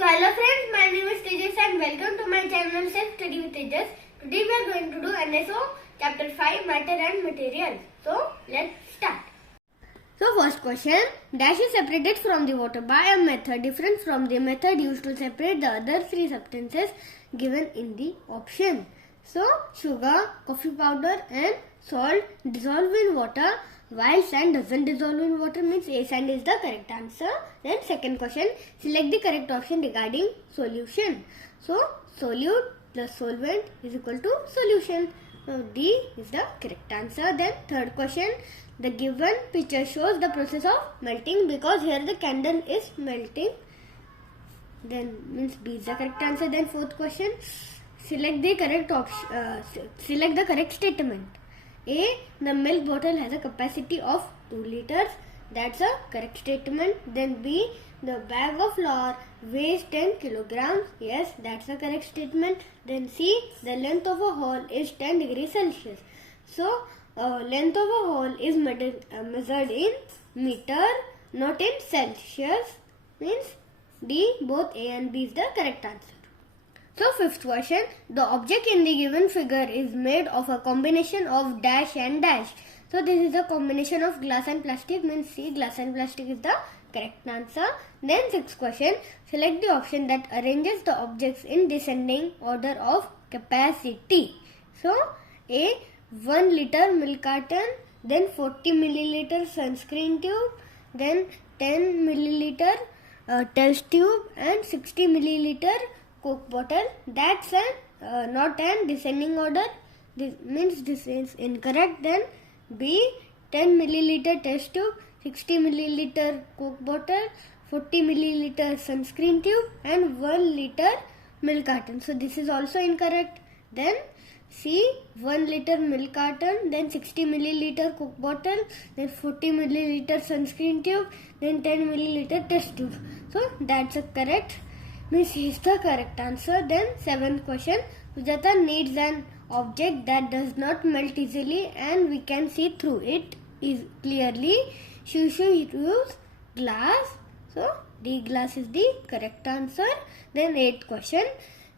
So hello friends, my name is Tejas and welcome to my channel Self Study with Tejas. Today we are going to do NSO chapter 5 Matter and Materials. So let's start. So first question, dash is separated from the water by a method different from the method used to separate the other three substances given in the option. So sugar, coffee powder and salt dissolve in water while sand doesn't dissolve in water, means A, sand is the correct answer. Then second question, select the correct option regarding solution. So solute plus solvent is equal to solution. So D is the correct answer. Then third question, the given picture shows the process of melting because here the candle is melting. Then means B is the correct answer. Then fourth question, select the correct option. Select the correct statement. A, the milk bottle has a capacity of 2 liters. That's a correct statement. Then B, the bag of flour weighs 10 kilograms. Yes, that's a correct statement. Then C, the length of a hole is 10 degrees Celsius. So, length of a hole is measured in meter, not in Celsius. Means D, both A and B is the correct answer. So fifth question, the object in the given figure is made of a combination of dash and dash. So this is a combination of glass and plastic, means C, glass and plastic is the correct answer. Then sixth question, select the option that arranges the objects in descending order of capacity. So A, 1 liter milk carton, then 40 milliliter sunscreen tube, then 10 milliliter test tube and 60 milliliter Coke bottle. That's not an descending order. This means this is incorrect. Then B, 10 milliliter test tube, 60 milliliter Coke bottle, 40 milliliter sunscreen tube and 1 liter milk carton. So this is also incorrect. Then C, 1 liter milk carton, then 60 milliliter Coke bottle, then 40 milliliter sunscreen tube, then 10 milliliter test tube. So that's a correct. Means is the correct answer. Then seventh question, Sujata needs an object that does not melt easily and we can see through it is clearly. She should use glass. So D, glass is the correct answer. Then eighth question,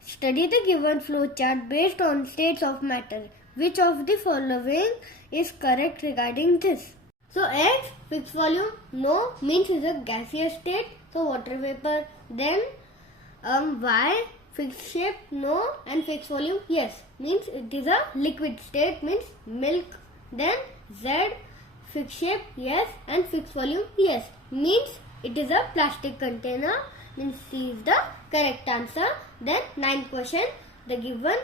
study the given flow chart based on states of matter. Which of the following is correct regarding this? So X, fixed volume, no, means is a gaseous state. So water vapor. Then Y, fixed shape, no, and fixed volume, yes, means it is a liquid state, means milk. Then Z, fixed shape, yes, and fixed volume, yes, means it is a plastic container, means C is the correct answer. Then ninth question, the given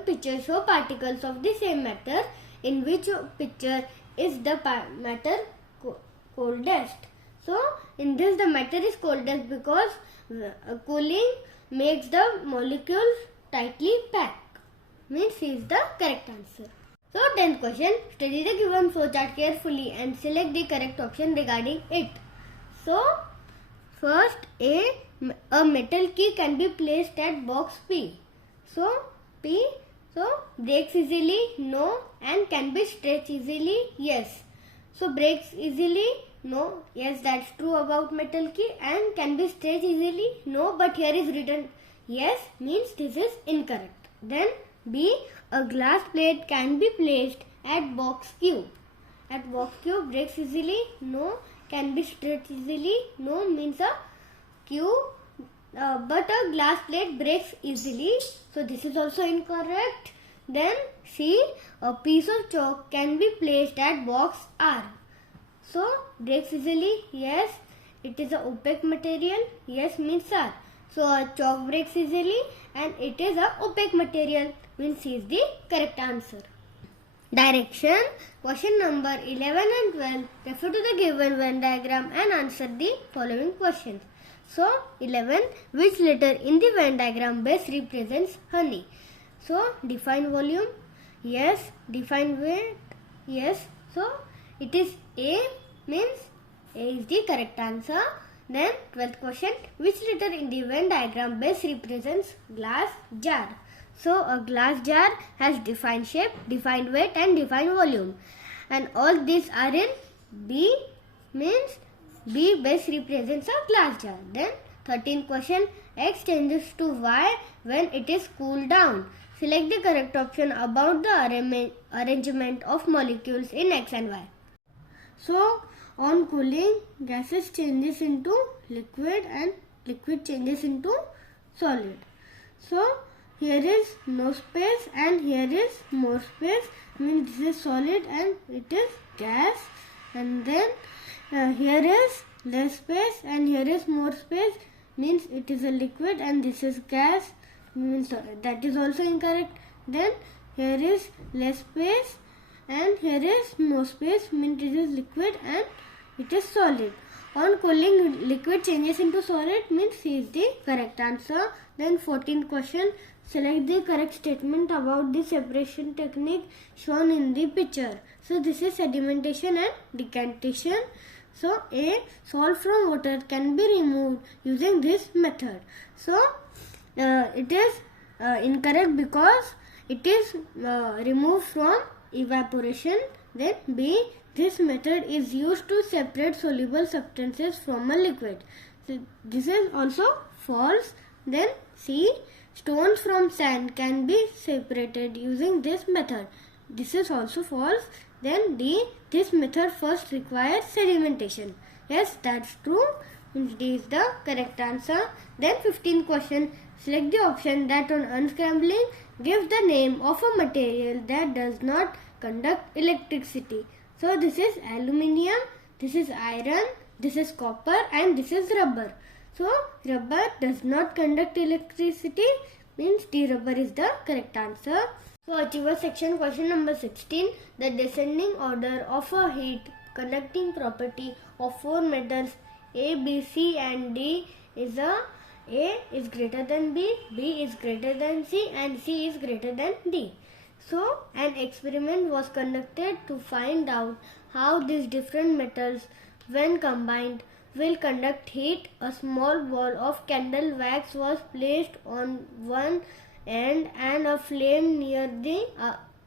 picture show particles of the same matter, in which picture is the matter coldest. So in this the matter is coldest because cooling makes the molecules tightly packed. Means C is the correct answer. So 10th question, study the given flowchart carefully and select the correct option regarding it. So first a metal key can be placed at box P. So P, so breaks easily, no, and can be stretched easily, yes. So breaks easily, no, yes, that's true about metal key, and can be stretched easily, no, but here is written yes, means this is incorrect. Then B, a glass plate can be placed at box Q. At box Q, breaks easily, no, can be stretched easily, no, means a Q, but a glass plate breaks easily, so this is also incorrect. Then C, a piece of chalk can be placed at box R. So breaks easily, yes, it is a opaque material, yes, means R. So a chalk breaks easily and it is a opaque material, means C is the correct answer. Direction, question number 11 and 12, refer to the given Venn diagram and answer the following questions. So 11, which letter in the Venn diagram best represents honey? So define volume, yes, define weight, yes, so it is A, means A is the correct answer. Then 12th question, which letter in the Venn diagram best represents glass jar? So a glass jar has defined shape, defined weight and defined volume, and all these are in B, means B best represents a glass jar. Then 13th question. X changes to Y when it is cooled down. Select the correct option about the arrangement of molecules in X and Y. So, on cooling, gases changes into liquid and liquid changes into solid. So, here is no space and here is more space, means this is solid and it is gas. And then here is less space and here is more space, means it is a liquid, and this is gas, means that is also incorrect. Then here is less space and here is more space, means it is liquid and it is solid. On cooling, liquid changes into solid, means C is the correct answer. Then 14th question. Select the correct statement about the separation technique shown in the picture. So this is sedimentation and decantation. So A, salt from water can be removed using this method. So it is incorrect because it is removed from evaporation. Then B, this method is used to separate soluble substances from a liquid. So this is also false. Then C, stones from sand can be separated using this method. This is also false. Then D, this method first requires sedimentation. Yes, that's true. D is the correct answer. Then 15th question. Select the option that on unscrambling gives the name of a material that does not conduct electricity. So this is aluminium, this is iron, this is copper, and this is rubber. So rubber does not conduct electricity, means D, rubber is the correct answer. So achiever section, question number 16. The descending order of a heat conducting property of 4 metals A, B, C and D is A is greater than B, B is greater than C and C is greater than D. So an experiment was conducted to find out how these different metals, when combined, will conduct heat. A small ball of candle wax was placed on one end and a flame near the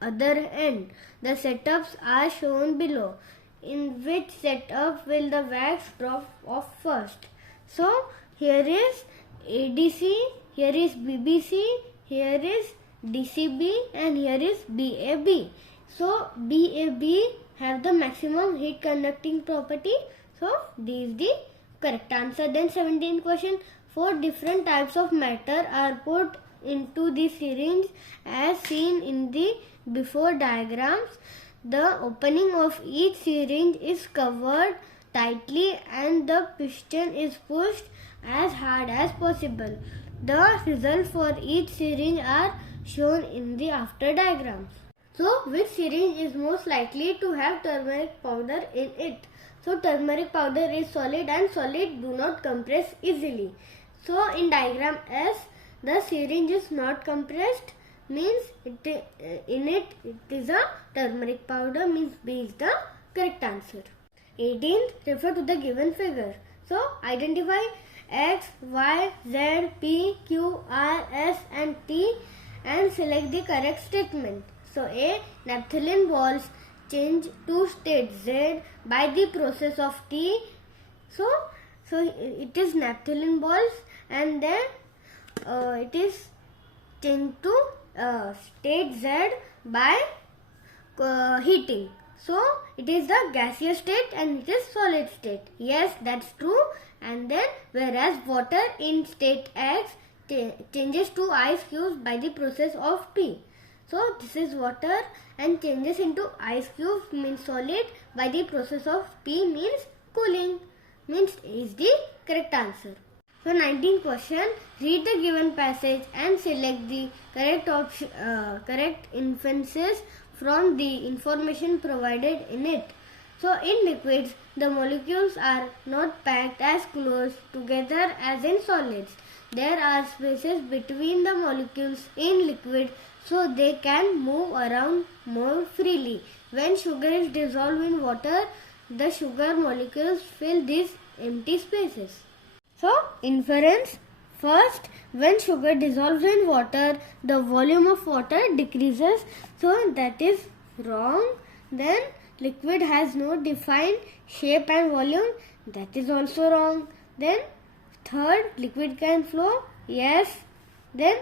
other end. The setups are shown below. In which setup will the wax drop off first? So here is ADC, here is BBC, here is DCB and here is BAB. So BAB have the maximum heat conducting property. So D is the correct answer. Then 17th question. 4 different types of matter are put into the syringe as seen in the before diagrams. The opening of each syringe is covered tightly and the piston is pushed as hard as possible. The results for each syringe are shown in the after diagrams. So which syringe is most likely to have turmeric powder in it? So turmeric powder is solid and solid do not compress easily. So in diagram S, the syringe is not compressed, means in it is a turmeric powder, means B is the correct answer. 18th, refer to the given figure. So identify X, Y, Z, P, Q, R, S and T and select the correct statement. So A, naphthalene balls change to state Z by the process of T. So it is naphthalene balls and then it is changed to state Z by heating. So it is the gaseous state and it is solid state. Yes, that's true. And then whereas water in state X changes to ice cubes by the process of P. So this is water and changes into ice cubes, means solid, by the process of P, means cooling, means is the correct answer. So 19th question, read the given passage and select the correct inferences from the information provided in it. So in liquids, the molecules are not packed as close together as in solids. There are spaces between the molecules in liquid so they can move around more freely. When sugar is dissolved in water, the sugar molecules fill these empty spaces. So inference, first, when sugar dissolves in water, the volume of water decreases, so that is wrong. Then liquid has no defined shape and volume, that is also wrong. Then Third, liquid can flow. Yes. Then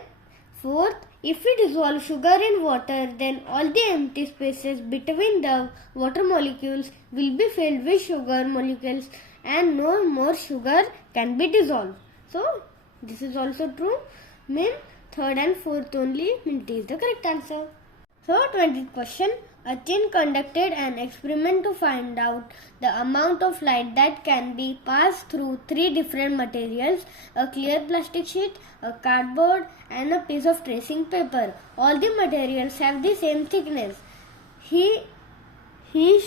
fourth, if we dissolve sugar in water, then all the empty spaces between the water molecules will be filled with sugar molecules and no more sugar can be dissolved. So this is also true. Mean third and fourth only, mean D is the correct answer. So 20th question. A chin conducted an experiment to find out the amount of light that can be passed through three different materials: a clear plastic sheet, a cardboard and a piece of tracing paper. All the materials have the same thickness. He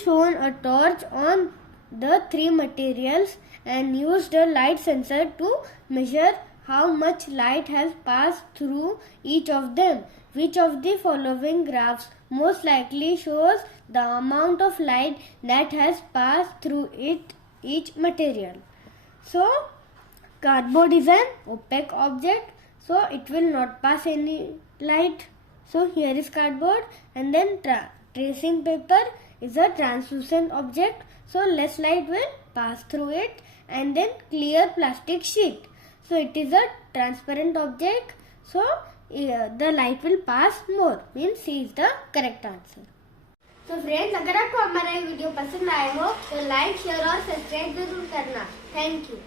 shone a torch on the three materials and used a light sensor to measure how much light has passed through each of them. Which of the following graphs most likely shows the amount of light that has passed through each material? So, cardboard is an opaque object, so it will not pass any light. So, here is cardboard, and then tracing paper is a translucent object, so less light will pass through it. And then clear plastic sheet, so it is a transparent object, so the light will pass more, means C is the correct answer. तो friends, अगर आपको हमारा ये video पसंद आया हो तो like, share और सब्सक्राइब जरूर करना. Thank you.